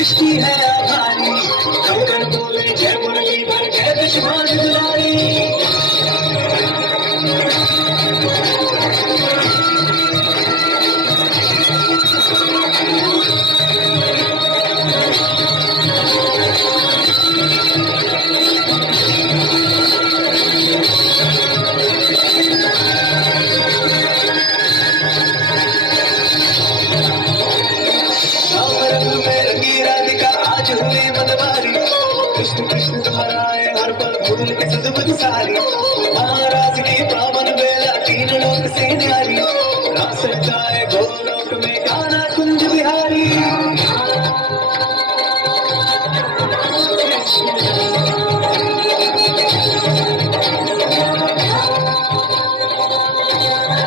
सृष्टि है आभारी, कंकड़ बोले जय मुरलीधर जय विश्वास दुलारी। हुई मतवारी, कृष्ण कृष्ण तुम्हाराए हर पल फूल की सदबुद सारी। महाराज की पावन बेला तीन लोक से न्यारी, रास जाए गोलोक में गाना कुंज